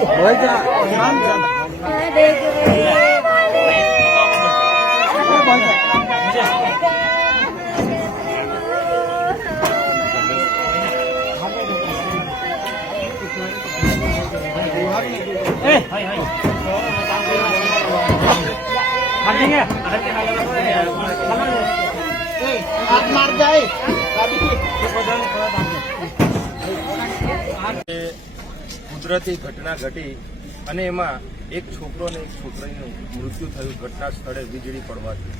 હાંચો દે હાંચો દે ના બંધ બંધ હોય જા નામ છે કુદરતી ઘટના ઘટી અને એમાં એક છોકરો અને એક છોકરીનું મૃત્યુ થયું ઘટના સ્થળે વીજળી પડવાથી.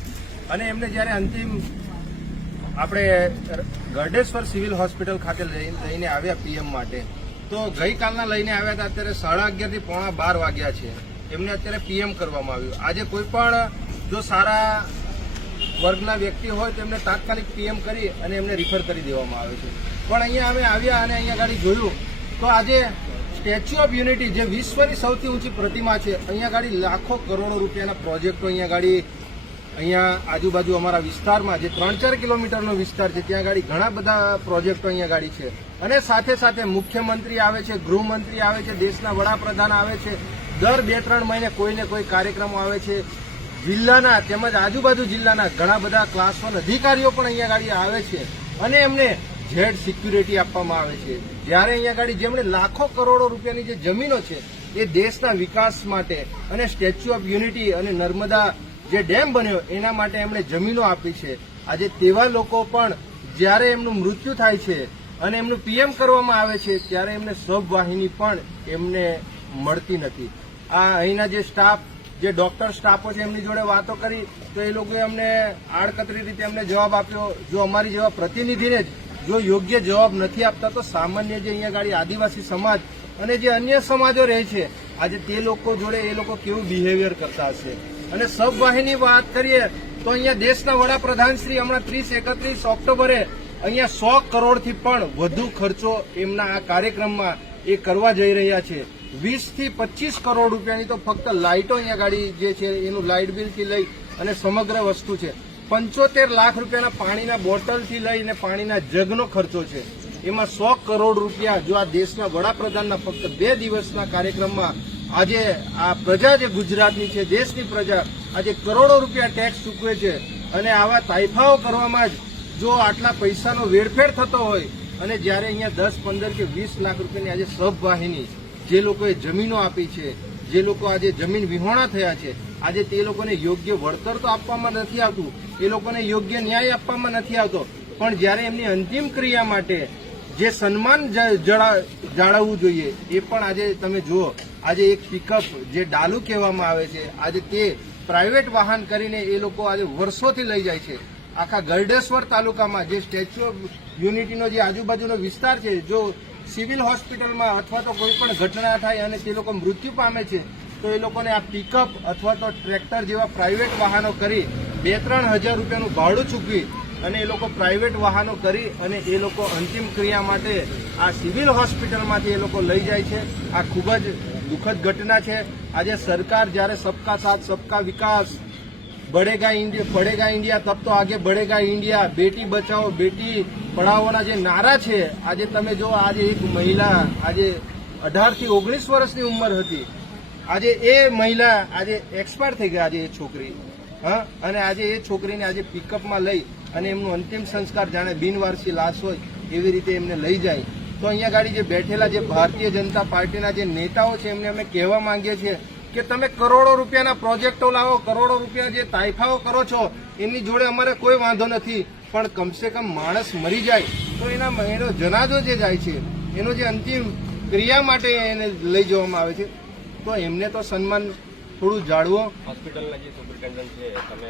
અને એમને જ્યારે અંતિમ આપણે ગરડેશ્વર સિવિલ હોસ્પિટલ ખાતે લઈ- લઈને આવ્યા પીએમ માટે, તો ગઈકાલના લઈને આવ્યા હતા અત્યારે સાડા અગિયારથી પોણા બાર વાગ્યા છે. એમને અત્યારે પીએમ કરવામાં આવ્યું. આજે કોઈ પણ જો સારા વર્ગના વ્યક્તિ હોય તો એમને તાત્કાલિક પીએમ કરી અને એમને રિફર કરી દેવામાં આવે છે. પણ અહીંયા અમે આવ્યા અને અહીંયા ગાડી જોયું, તો આજે સ્ટેચ્યુ ઓફ યુનિટી જે વિશ્વની સૌથી ઊંચી પ્રતિમા છે, અહીંયા ગાડી લાખો કરોડો રૂપિયાના પ્રોજેક્ટો અહીંયા ગાડી અહીંયા આજુબાજુ અમારા વિસ્તારમાં જે ત્રણ ચાર કિલોમીટરનો વિસ્તાર છે, ત્યાં ગાડી ઘણા બધા પ્રોજેક્ટો અહીંયા ગાડી છે. અને સાથે સાથે મુખ્યમંત્રી આવે છે, ગૃહમંત્રી આવે છે, દેશના વડાપ્રધાન આવે છે, દર બે ત્રણ મહિને કોઈને કોઈ કાર્યક્રમો આવે છે. જિલ્લાના તેમજ આજુબાજુ જિલ્લાના ઘણા બધા ક્લાસ વન અધિકારીઓ પણ અહીંયા ગાડી આવે છે. અને એમને જેડ સિક્યુરિટી આપવામાં આવે છે. જ્યારે અહીંયા ગાડી જેમણે લાખો કરોડો રૂપિયાની જે જમીનો છે, એ દેશના વિકાસ માટે અને સ્ટેચ્યુ ઓફ યુનિટી અને નર્મદા જે ડેમ બન્યો, એના માટે એમણે જમીનો આપી છે. આજે તેવા લોકો પણ જ્યારે એમનું મૃત્યુ થાય છે અને એમનું પીએમ કરવામાં આવે છે, ત્યારે એમને સબ વાહિની પણ એમને મળતી નથી. આ અહીંના જે સ્ટાફ, જે ડોક્ટર સ્ટાફો છે, એમની જોડે વાતો કરી, તો એ લોકોએ અમને આડકતરી રીતે અમને જવાબ આપ્યો. જો અમારી જેવા પ્રતિનિધિને જ જો યોગ્ય જવાબ નથી આપતા, તો સામાન્ય જે અહીંયા ગાડી આદિવાસી સમાજ અને જે અન્ય સમાજો રહે છે, આજે તે લોકો જોડે એ લોકો કેવું બિહેવિયર કરતા હશે? અને સબવાહિની વાત કરીએ, તો અહીંયા દેશના વડાપ્રધાન શ્રી હમણાં ત્રીસ એકત્રીસ ઓક્ટોબરે અહીંયા સો કરોડથી પણ વધુ ખર્ચો એમના આ કાર્યક્રમમાં એ કરવા જઈ રહ્યા છે. વીસથી પચીસ કરોડ રૂપિયાની તો ફક્ત લાઇટો અહીંયા ગાડી જે છે, એનું લાઇટ બિલથી લઈ અને સમગ્ર વસ્તુ છે. પંચોતેર લાખ રૂપિયાના પાણીના બોટલથી લઈને પાણીના જગનો ખર્ચો છે. એમાં સો કરોડ રૂપિયા જો આ દેશના વડાપ્રધાનના ફક્ત બે દિવસના કાર્યક્રમમાં આજે આ પ્રજા જે ગુજરાતની છે, દેશની પ્રજા, આજે કરોડો રૂપિયા ટેક્સ ચૂકવે છે અને આવા તાઇફાઓ કરવામાં જ જો આટલા પૈસાનો વેરફેર થતો હોય અને જ્યારે અહીંયા દસ, પંદર કે વીસ લાખ રૂપિયાની આજે સબવાહિની જે લોકોએ જમીનો આપી છે જે લોકો આજે જમીન વિહોણા થયા છે, આજે તે લોકોને યોગ્ય વળતર તો આપવામાં નથી આવતું, એ લોકોને યોગ્ય ન્યાય આપવામાં નથી આવતો. પણ જ્યારે એમની અંતિમ ક્રિયા માટે જે સન્માન જાળવવું જોઈએ, એ પણ આજે તમે જુઓ, આજે એક પિકઅપ જે ડાલુ કહેવામાં આવે છે, આજે તે પ્રાઇવેટ વાહન કરીને એ લોકો આજે વર્ષોથી લઈ જાય છે. આખા ગરડેશ્વર તાલુકામાં જે સ્ટેચ્યુ ઓફ યુનિટીનો જે આજુબાજુનો વિસ્તાર છે, જો સિવિલ હોસ્પિટલમાં અથવા તો કોઈ પણ ઘટના થાય અને તે લોકો મૃત્યુ પામે છે, તો એ લોકોને આ પિકઅપ અથવા તો ટ્રેક્ટર જેવા પ્રાઇવેટ વાહનો કરી બે ત્રણ હજાર રૂપિયાનું ભાડું ચૂકવી અને એ લોકો પ્રાઇવેટ વાહનો કરી અને એ લોકો અંતિમ ક્રિયા માટે આ સિવિલ હોસ્પિટલમાંથી એ લોકો લઈ જાય છે. આ ખૂબ જ દુઃખદ ઘટના છે. આજે સરકાર જ્યારે સબકા સાથ, સબકા વિકાસ બઢેગા ઇન્ડિયા બઢેગા ઇન્ડિયા, તબ તો આગે બઢેગા ઇન્ડિયા, બેટી બચાવો બેટી પઢાઓના જે નારા છે, આજે તમે જો આજે એક મહિલા, આજે અઢારથી ઓગણીસ વર્ષની ઉંમર હતી. આજે એ મહિલા આજે એક્સપાયર થઈ ગઈ, આજે એ છોકરી. હા? અને આજે એ છોકરીને આજે પિકઅપમાં લઈ અને એમનું અંતિમ સંસ્કાર જાણે બિનવારસી લાશ હોય એવી રીતે એમને લઈ જાય. તો અહીંયા ગાડી જે બેઠેલા જે ભારતીય જનતા પાર્ટીના જે નેતાઓ છે, એમને અમે કહેવા માંગીએ છીએ કે તમે કરોડો રૂપિયાના પ્રોજેક્ટો લાવો, કરોડો રૂપિયા જે તાઇફાઓ કરો છો, એની જોડે અમારે કોઈ વાંધો નથી. પણ કમસે કમ માણસ મરી જાય, તો એના એનો જનાજો જે જાય છે, એનો જે અંતિમ ક્રિયા માટે એને લઈ જવામાં આવે છે. તો એમને તો સન્માન થોડું જાળવો. હોસ્પિટલના જે સુપરિન્ટેન્ડન્ટ છે, તમે